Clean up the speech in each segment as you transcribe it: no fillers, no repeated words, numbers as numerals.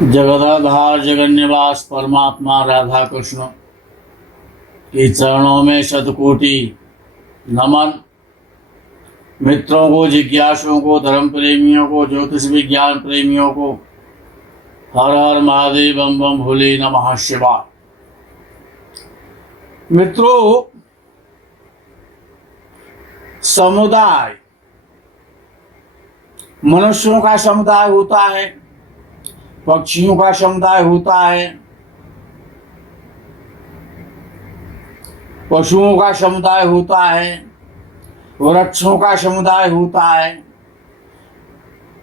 जगदाधार जगन्निवास परमात्मा राधा कृष्ण के चरणों में शतकोटि नमन। मित्रों को, जिज्ञासुओं को, धर्म प्रेमियों को, ज्योतिष विज्ञान प्रेमियों को हर हर महादेव बम बम भोले नमः शिवाय। मित्रों, समुदाय मनुष्यों का समुदाय होता है, पक्षियों का समुदाय होता है, पशुओं का समुदाय होता है, वृक्षों का समुदाय होता है।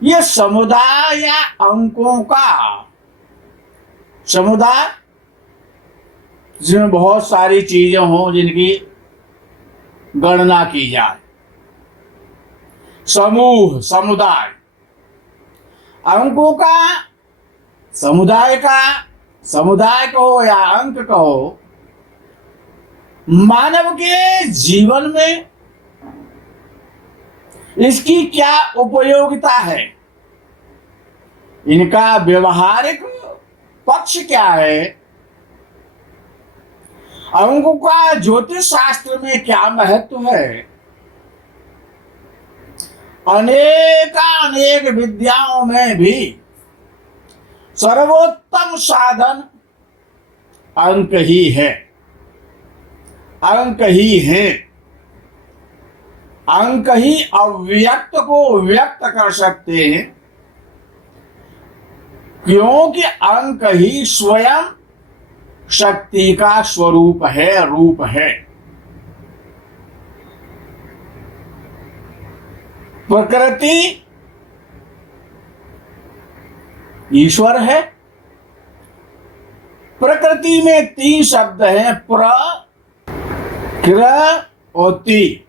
ये समुदाय या अंकों का समुदाय जिसमें बहुत सारी चीजें हों जिनकी गणना की जाए। समूह, समुदाय, अंकों का समुदाय का, समुदाय कहो या अंक कहो, मानव के जीवन में इसकी क्या उपयोगिता है, इनका व्यवहारिक पक्ष क्या है, अंकों का ज्योतिष शास्त्र में क्या महत्व है। अनेक विद्याओं में भी सर्वोत्तम साधन अंक ही है, अंक ही है। अंक ही अव्यक्त को व्यक्त कर सकते हैं, क्योंकि अंक ही स्वयं शक्ति का स्वरूप है, रूप है। प्रकृति ईश्वर है। प्रकृति में तीन शब्द हैं, प्र, कृ और ति।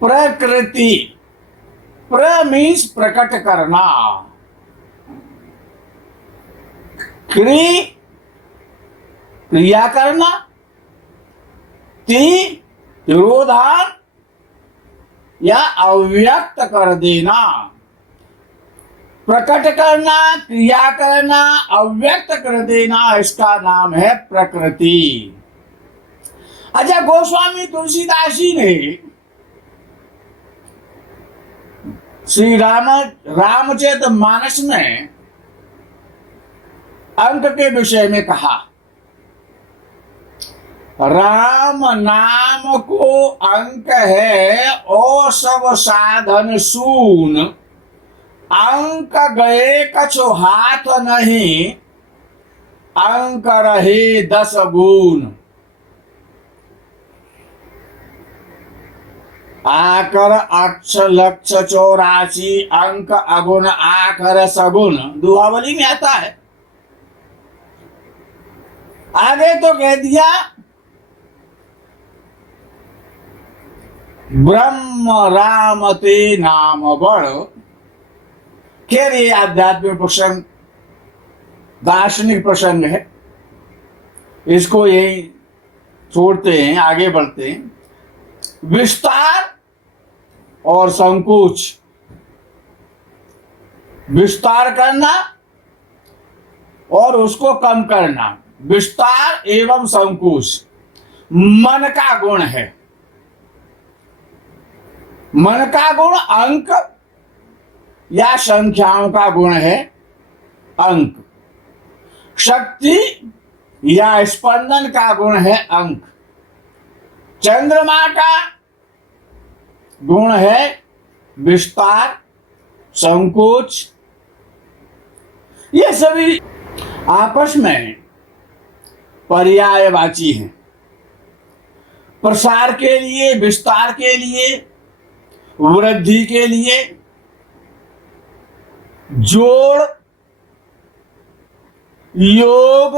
प्रकृति, प्र मीन्स प्रकट करना, क्रिया करना, ति तिरोधान या अव्यक्त कर देना। प्रकट करना, क्रिया करना, अव्यक्त कर देना, इसका नाम है प्रकृति। अच्छा, गोस्वामी तुलसीदास जी ने श्री रामचरितमानस में अंक के विषय में कहा, राम नाम को अंक है और सब साधन सून, अंक गए कछु हाथ नहीं, अंक रहे 10 गुण। आकर 8,84,00,000 अंक अगुण आकर सगुण, दुहावली में आता है। आगे तो कह दिया, ब्रह्म राम ते नाम बड़। खैर, ये आध्यात्मिक प्रसंग, दार्शनिक प्रसंग है, इसको यही छोड़ते हैं, आगे बढ़ते हैं। विस्तार और संकोच, विस्तार करना और उसको कम करना, विस्तार एवं संकोच मन का गुण है। मन का गुण अंक या संख्याओं का गुण है अंक। शक्ति या स्पंदन का गुण है अंक। चंद्रमा का गुण है विस्तार, संकोच। ये सभी आपस में पर्यायवाची हैं। प्रसार के लिए, विस्तार के लिए, वृद्धि के लिए जोड़, योग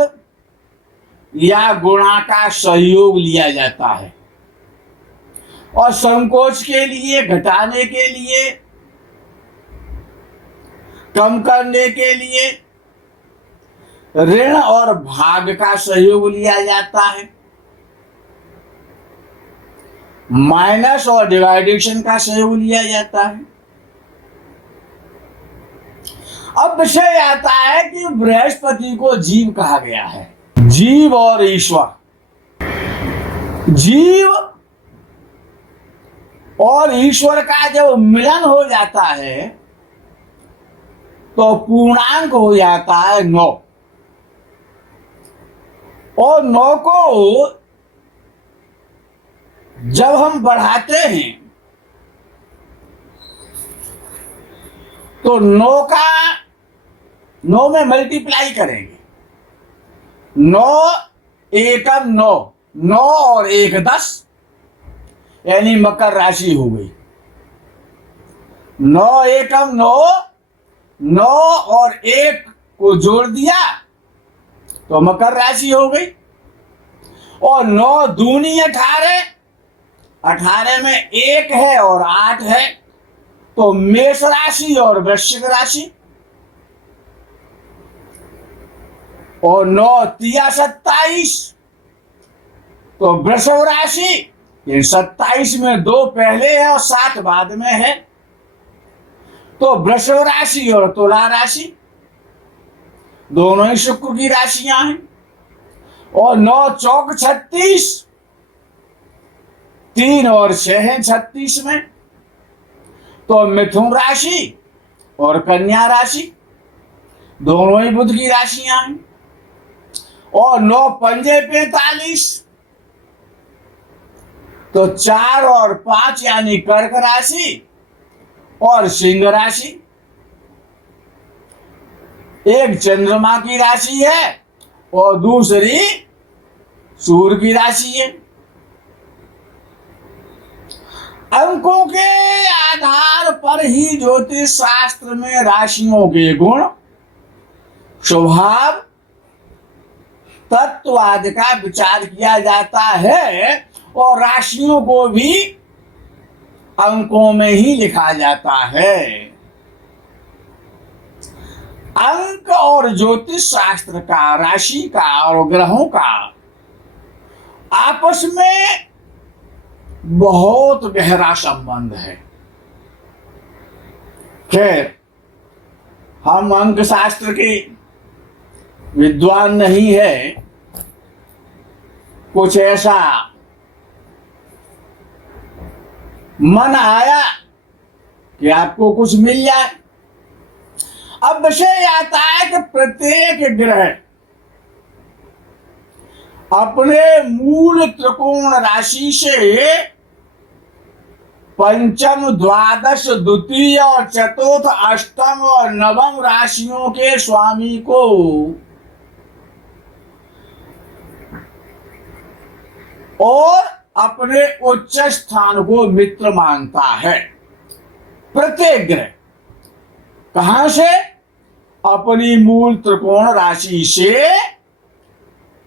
या गुणा का सहयोग लिया जाता है, और संकोच के लिए, घटाने के लिए, कम करने के लिए ऋण और भाग का सहयोग लिया जाता है। माइनस और डिवाइडेशन का सहयोग लिया जाता है। अब अब विषय आता है कि बृहस्पति को जीव कहा गया है। जीव और ईश्वर, जीव और ईश्वर का जब मिलन हो जाता है तो पूर्णांक हो जाता है 9, और 9 को जब हम बढ़ाते हैं तो 9 में मल्टीप्लाई करेंगे। 9 एकम 9, 9 और 1 10, यानी मकर राशि हो गई। 9 एकम 9, 9 और 1 को जोड़ दिया तो मकर राशि हो गई। और 9 दूनी 18, 18 में 1 है और 8 है तो मेष राशि और वृश्चिक राशि। और 9 तिया 27 तो वृषभ राशि। ये 27 में 2 पहले है और 7 बाद में है तो वृषभ राशि और तुला राशि दोनों ही शुक्र की राशियां हैं। और 9 चौक 36, 3 और 6 हैं 36 में तो मिथुन राशि और कन्या राशि दोनों ही बुध की राशियां हैं। और 9 पंजे 45 तो 4 और 5 यानी कर्क राशि और सिंह राशि। एक चंद्रमा की राशि है और दूसरी सूर्य की राशि है। अंकों के आधार पर ही ज्योतिष शास्त्र में राशियों के गुण, स्वभाव, तत्व आदि का विचार किया जाता है और राशियों को भी अंकों में ही लिखा जाता है। अंक और ज्योतिष शास्त्र का, राशि का और ग्रहों का आपस में बहुत गहरा संबंध है। खैर, हम अंक शास्त्र के विद्वान नहीं है, कुछ ऐसा मन आया कि आपको कुछ मिल जाए। अब विषय आता है कि प्रत्येक ग्रह अपने मूल त्रिकोण राशि से पंचम, द्वादश, द्वितीय और चतुर्थ, अष्टम और नवम राशियों के स्वामी को और अपने उच्च स्थान को मित्र मानता है। प्रत्येक ग्रह कहां से? अपनी मूल त्रिकोण राशि से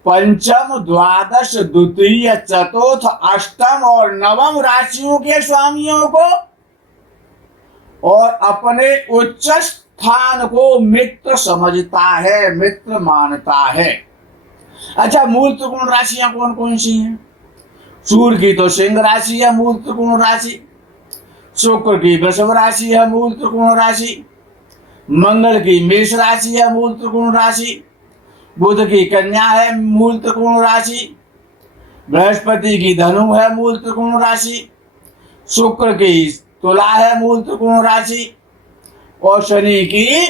पंचम, द्वादश, द्वितीय, चतुर्थ, अष्टम और नवम राशियों के स्वामियों को और अपने उच्च स्थान को मित्र समझता है, मित्र मानता है। अच्छा, मूल त्रिकोण राशियां कौन कौन सी हैं? सूर्य की तो सिंह राशि है मूल त्रिकोण राशि, शुक्र की वृषभ राशि है मूल त्रिकोण राशि, मंगल की मेष राशि है मूल त्रिकोण राशि, बुध की कन्या है मूल त्रिकोण राशि, बृहस्पति की धनु है मूल त्रिकोण राशि, शुक्र की तुला है मूल त्रिकोण राशि, और शनि की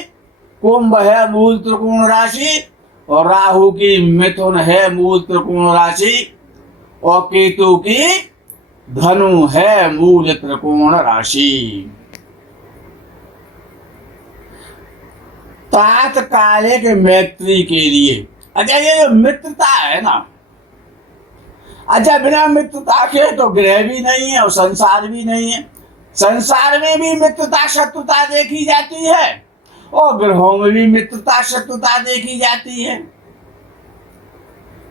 कुंभ है मूल त्रिकोण राशि, और राहु की मिथुन है मूल त्रिकोण राशि, और केतु की धनु है मूल त्रिकोण राशि। तात्कालिक मैत्री के लिए, अच्छा ये जो मित्रता है ना, अच्छा बिना मित्रता के तो ग्रह भी नहीं है और संसार भी नहीं है। संसार में भी मित्रता शत्रुता देखी जाती है और ग्रहों में भी मित्रता शत्रुता देखी जाती है।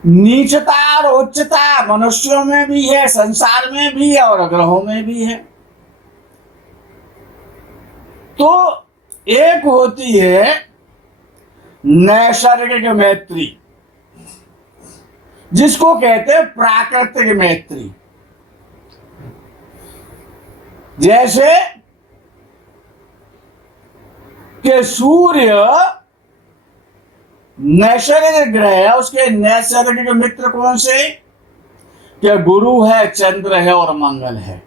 नीचता और उच्चता मनुष्यों में भी है, संसार में भी है और ग्रहों में भी है। तो एक होती है नैसर्गिक मैत्री, जिसको कहते हैं प्राकृतिक मैत्री। कि सूर्य नैसर्गिक ग्रह है, उसके नैसर्गिक मित्र कौन से? कि गुरु है, चंद्र है और मंगल है।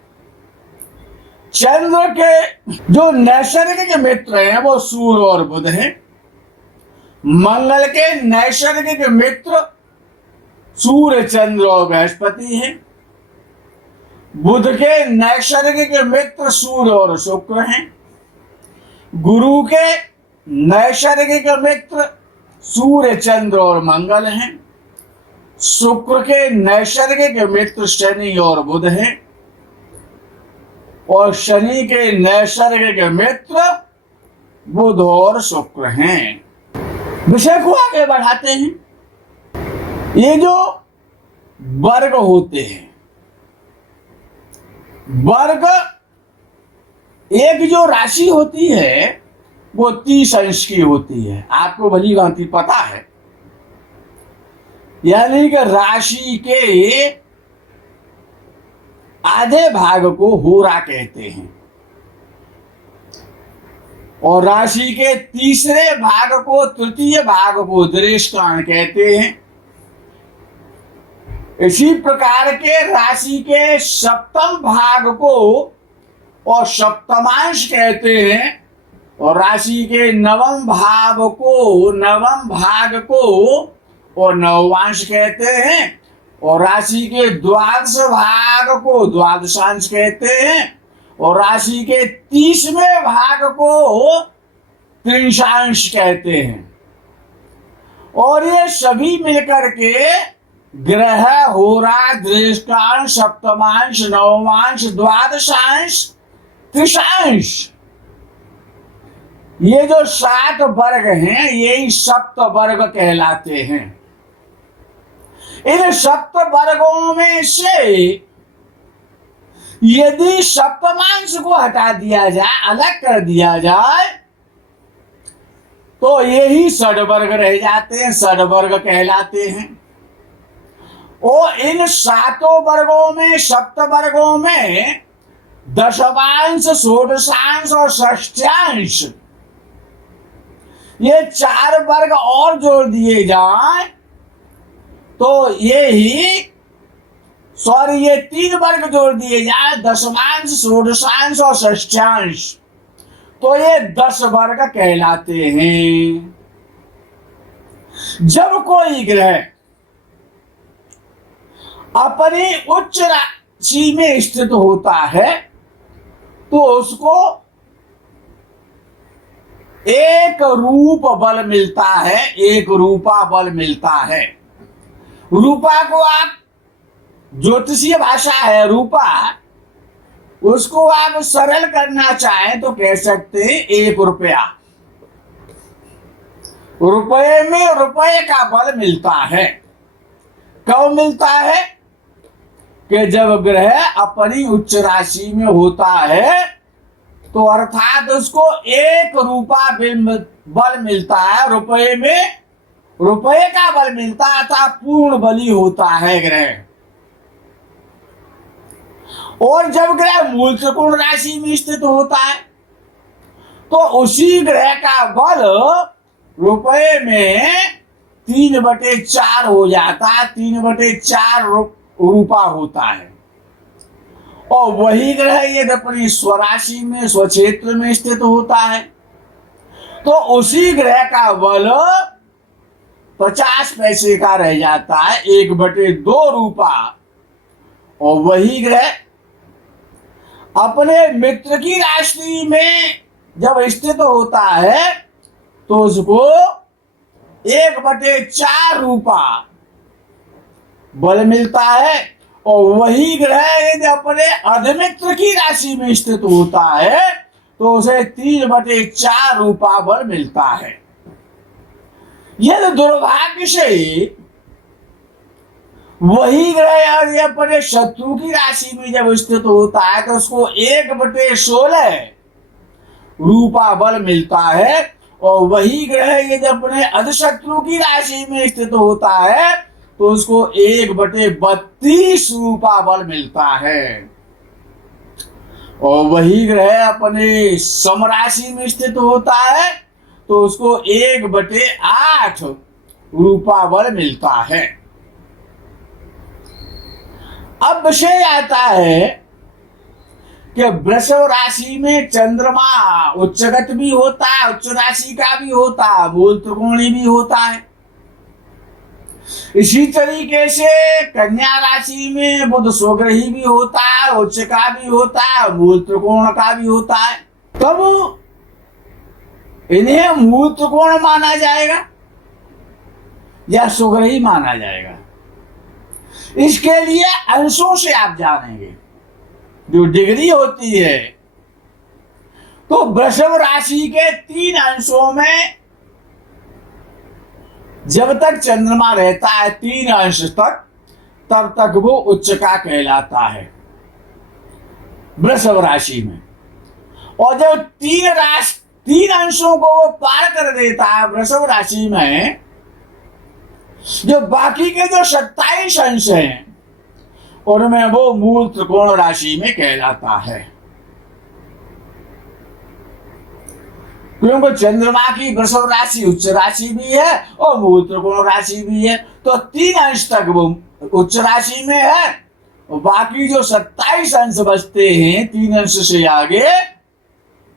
चंद्र के जो नैसर्गिक मित्र हैं वो सूर्य और बुध हैं। मंगल के नैसर्गिक मित्र सूर्य, चंद्र और बृहस्पति हैं। बुध के नैसर्गिक मित्र सूर्य और शुक्र हैं। गुरु के नैसर्गिक मित्र सूर्य, चंद्र और मंगल हैं। शुक्र के नैसर्गिक मित्र शनि और बुध हैं और शनि के नैसर्गिक मित्र बुध और शुक्र हैं। विषय को आगे बढ़ाते हैं। ये जो वर्ग होते हैं, वर्ग, एक जो राशि होती है वो 30 अंश की होती है, आपको भली भांति पता है। यानी कि राशि के आधे भाग को होरा कहते हैं और राशि के तीसरे भाग को, तृतीय भाग को दृष्टान कहते हैं। इसी प्रकार के राशि के सप्तम भाग को और सप्तमांश कहते हैं और राशि के नवम भाग को और नवांश कहते हैं और राशि के द्वादश भाग को द्वादशांश कहते हैं और राशि के 30वें भाग को त्रिंशांश कहते हैं। और ये सभी मिलकर के ग्रह, होरा, दृष्टांश, सप्तमांश, नवमांश, द्वादशांश, त्रिशांश, ये जो 7 वर्ग हैं यही सप्त वर्ग कहलाते हैं। इन सप्त वर्गों में से यदि सप्तमांश को हटा दिया जाए, अलग कर दिया जाए, तो यही षडवर्ग रह जाते हैं, षडवर्ग कहलाते हैं। और इन 7 वर्गों में, सप्त वर्गों में दशमांश, षोडशांश और षष्ठ्यांश, ये 4 वर्ग और जोड़ दिए जाए तो ये 3 वर्ग जोड़ दिए जाए, दशमांश, षोडशांश और षष्ठ्यांश, तो ये 10 वर्ग कहलाते हैं। जब कोई ग्रह अपनी उच्च राशि में स्थित होता है तो उसको एक रूप बल मिलता है, एक रूपा बल मिलता है। रूपा को आप, ज्योतिषीय भाषा है रूपा, उसको आप सरल करना चाहें तो कह सकते हैं 1 रुपया। रुपये में रुपये का बल मिलता है। कब मिलता है? कि जब ग्रह अपनी उच्च राशि में होता है तो अर्थात उसको 1 रूपा बल मिलता है, रुपये में रुपये का बल मिलता है, अर्थात पूर्ण बली होता है ग्रह। और जब ग्रह मूल त्रिकोण राशि में स्थित होता है तो उसी ग्रह का बल रुपये में 3/4 हो जाता है, 3/4 रूपा होता है। और वही ग्रह यदि अपनी स्वराशि में, स्वक्षेत्र में स्थित होता है तो उसी ग्रह का बल 50 पैसे का रह जाता है, 1/2 रूपा। और वही ग्रह अपने मित्र की राशि में जब स्थित होता है तो उसको 1/4 रूपा बल मिलता है। और वही ग्रह यदि अपने अधिमित्र की राशि में स्थित होता है तो उसे 3/4 रूपा बल मिलता है। यदि दुर्भाग्य से वही ग्रह यदि अपने शत्रु की राशि में जब स्थित होता है तो उसको 1/16 रूपा बल मिलता है। और वही ग्रह यदि अपने अधिशत्रु की राशि में स्थित होता है तो उसको 1/32 रूपा बल मिलता है। और वही ग्रह अपने समराशि में स्थित होता है तो उसको 1/8 रूपा बल मिलता है। अब विषय आता है कि वृषभ राशि में चंद्रमा उच्चगत भी होता है, उच्च राशि का भी होता है, मूल त्रिकोणी भी होता है। इसी तरीके से कन्या राशि में बुध स्वग्रही भी होता है, उच्च का भी होता है, मूल त्रिकोण का भी होता है। तब इन्हें मूल त्रिकोण माना जाएगा या स्वग्रही माना जाएगा, इसके लिए अंशों से आप जानेंगे, जो डिग्री होती है। तो वृषभ राशि के 3 अंशों में जब तक चंद्रमा रहता है 3 अंश तक, तब तक वो उच्च का कहलाता है वृषभ राशि में। और जब 3 अंशों को वो पार कर देता है वृषभ राशि में, जो बाकी के जो 27 अंश हैं उनमें वो मूल त्रिकोण राशि में कहलाता है। क्योंकि चंद्रमा की वृषभ राशि उच्च राशि भी है और मूल त्रिकोण राशि भी है, तो 3 अंश तक वो उच्च राशि में है और बाकी जो 27 अंश बचते हैं 3 अंश से आगे,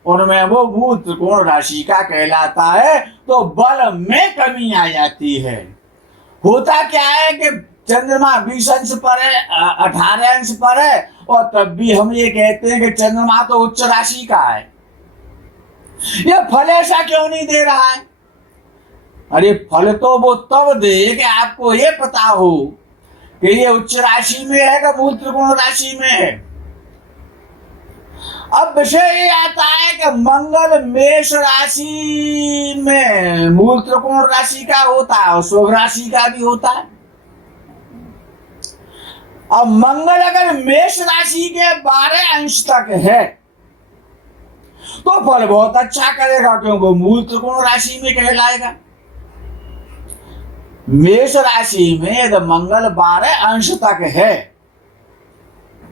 उनमें वो मूल त्रिकोण राशि का कहलाता है। तो बल में कमी आ जाती है। होता क्या है कि चंद्रमा 20 अंश पर है, 18 अंश पर है, और तब भी हम ये कहते हैं कि चंद्रमा तो उच्च राशि का है। ये फल ऐसा क्यों नहीं दे रहा है? अरे फल तो वो तब दे कि आपको ये पता हो कि ये उच्च राशि में है कि मूल त्रिकोण राशि में है। अब विषय ये आता है कि मंगल मेष राशि में मूल त्रिकोण राशि का होता है और स्वग्र राशि का भी होता है। अब मंगल अगर मेष राशि के 12 अंश तक है तो फल बहुत अच्छा करेगा, क्योंकि वो मूल त्रिकोण राशि में कहलाएगा। मेष राशि में यदि मंगल 12 अंश तक है,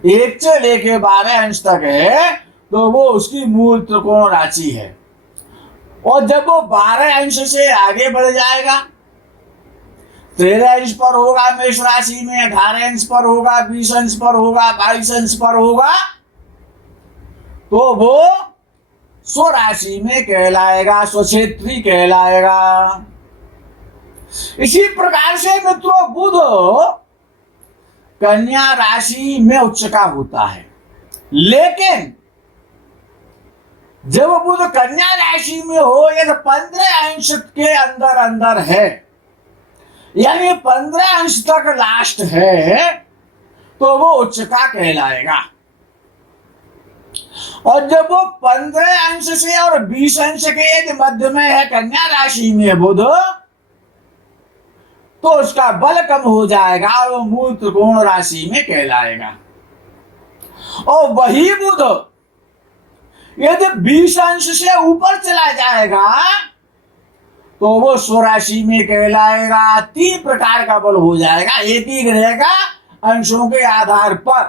1 से लेके 12 अंश तक है, तो वो उसकी मूल त्रिकोण राशि है। और जब वो 12 अंश से आगे बढ़ जाएगा, 13 अंश पर होगा मेष राशि में, 18 अंश पर होगा, 20 अंश पर होगा, 22 अंश पर होगा, तो वो स्वराशि में कहलाएगा, स्वक्षेत्री कहलाएगा। इसी प्रकार से मित्रों बुध कन्या राशि में उच्च का होता है, लेकिन जब बुध कन्या राशि में हो यदि 15 अंश के अंदर अंदर है, यानी 15 अंश तक लास्ट है, तो वो उच्च का कहलाएगा। और जब वो 15 अंश से और 20 अंश के यदि मध्य में है कन्या राशि में बुध, तो उसका बल कम हो जाएगा और वो मूल त्रिकोण राशि में कहलाएगा। और वही बुध यदि 20 अंश से ऊपर चला जाएगा तो वो स्वराशि में कहलाएगा। 3 प्रकार का बल हो जाएगा एक ही ग्रह का अंशों के आधार पर।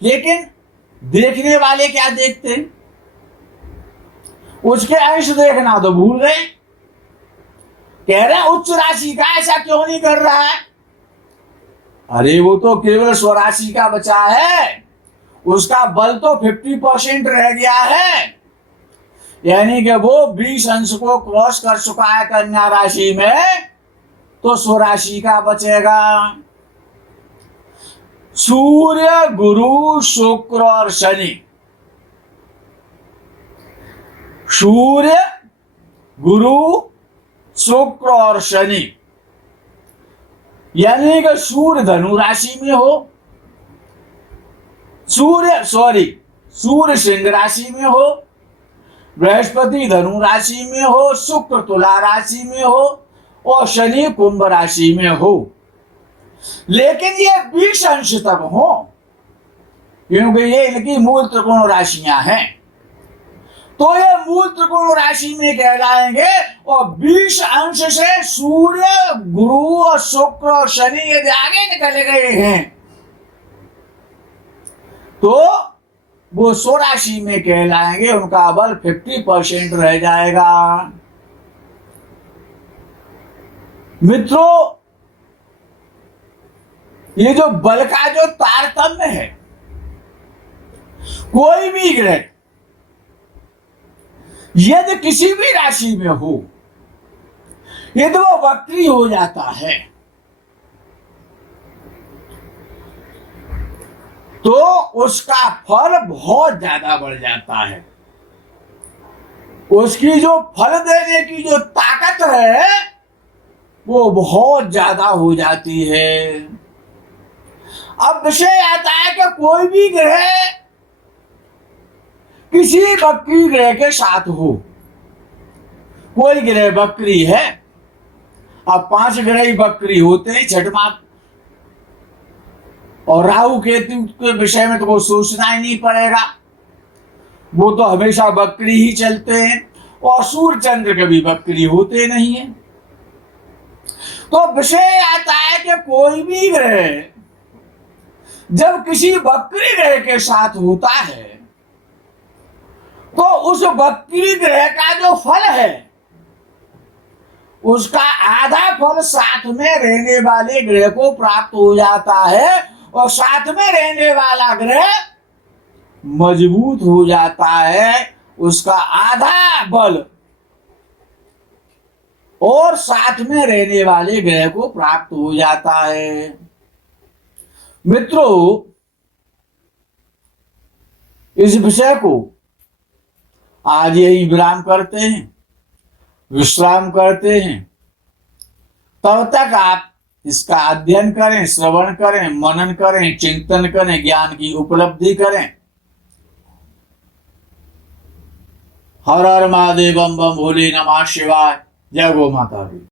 लेकिन देखने वाले क्या देखते हैं, उसके अंश देखना तो भूल गए, कह रहे हैं उच्च राशि का ऐसा क्यों नहीं कर रहा है। अरे वो तो केवल स्वराशि का बचा है, उसका बल तो 50% रह गया है, यानी कि वो 20 अंश को क्रॉस कर चुका है कन्या राशि में, तो स्वराशि का बचेगा। सूर्य गुरु शुक्र और शनि, सूर्य गुरु शुक्र और शनि, यानी कि सूर्य धनु राशि में हो, सूर्य सिंह राशि में हो, बृहस्पति धनु राशि में हो, शुक्र तुला राशि में हो और शनि कुंभ राशि में हो। लेकिन ये 20 अंश तक हो, क्योंकि ये इनकी मूल त्रिकोण राशियां हैं, तो ये मूल त्रिकोण राशि में कहलाएंगे। और 20 अंश से सूर्य गुरु और शुक्र और शनि यदि आगे निकल गए हैं तो वो स्वराशि में कहलाएंगे, उनका बल 50% रह जाएगा। मित्रों, ये जो बल का जो तारतम्य है, कोई भी ग्रह यदि किसी भी राशि में हो, यदि वो वक्री हो जाता है तो उसका फल बहुत ज्यादा बढ़ जाता है। उसकी जो फल देने की जो ताकत है वो बहुत ज्यादा हो जाती है। अब विषय आता है कि कोई भी ग्रह किसी वक्री ग्रह के साथ हो, कोई ग्रह वक्री है, अब 5 ग्रह ही वक्री होते हैं, छठवां और राहु केतु के विषय में तो कोई सोचना ही नहीं पड़ेगा, वो तो हमेशा वक्री ही चलते हैं, और सूर्य चंद्र कभी वक्री होते नहीं है। तो विषय आता है कि कोई भी ग्रह जब किसी वक्री ग्रह के साथ होता है तो उस वक्री ग्रह का जो फल है उसका आधा फल साथ में रहने वाले ग्रह को प्राप्त हो जाता है, और साथ में रहने वाला ग्रह मजबूत हो जाता है, उसका आधा बल और साथ में रहने वाले ग्रह को प्राप्त हो जाता है। मित्रों, इस विषय को आज यही विराम करते हैं, विश्राम करते हैं। तब तक आप इसका अध्ययन करें, श्रवण करें, मनन करें, चिंतन करें, ज्ञान की उपलब्धि करें। हर हर महादेव, बम बम भोले, नमः शिवाय। जय गौ माता दी।